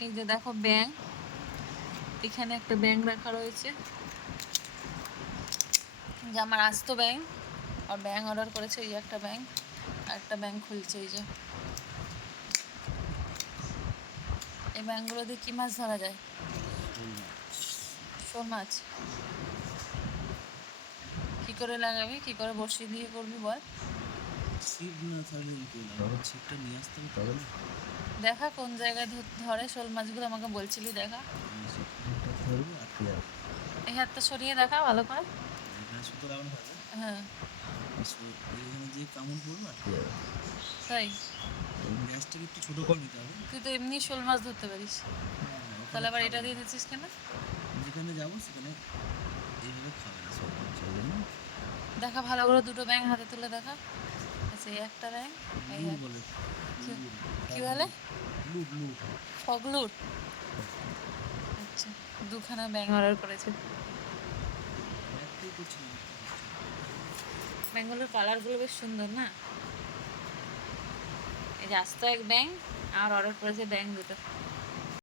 এই যে দেখো ব্যাঙ, এখানে একটা ব্যাঙ রাখা রয়েছে, যে আমার আস্ত ব্যাঙ। আর ব্যাঙ অর্ডার করেছে, এই একটা ব্যাঙ, আর একটা ব্যাঙ খুলছে। এই যে এই ব্যাঙগুলো দিয়ে কি মাছ ধরা যায়? শোল মাছ। কি করে লাগাবি, কি করে বড়শি দিয়ে করবি বল? ছিপ না থাকলে কি করে লাগাবো? ছিপটা নিয়ে আসতাম তবে না। দেখা কোন জায়গায় ধরে শোল মাছগুলো, আমাকে বলছিলি দেখা। ছিপটা ধরবো আটকে যাবে। এই হাতটা সরিয়ে দেখা ভালো করে। এখানে সুতো লাগানো থাকে, হ্যাঁ। এখানে যে কামড় পড়বে আটকে যাবে। তাই? গ্যাসটাকে একটু ছোটো করে নিতে হবে। তুই তো এমনি শোল মাছ ধরতে পারিস, না ওখানে তাহলে আবার খাবে এটা না, দিয়ে দিচ্ছিস কেন? যেখানে যাবো সেখানে এইভাবে খাবে না সব মাছ, ওই জন্য। দেখা ভালো করে, দুটো ব্যাঙ হাতে তুলে দেখা। আচ্ছা, এই একটা ব্যাঙ, এই লুর এক। বলে, কি- লুর, কি ফগ বলে? লুর, লুর লুর। ফগলুর। আচ্ছা, দুখানা ব্যাঙ অর্ডার করেছে। একটাই করছিলাম, একটা হচ্ছে না। ব্যাঙগুলোর কালারগুলো বেশ সুন্দর না? এই যে আস্ত এক ব্যাঙ, আর অর্ডার করেছে ব্যাঙ দুটো।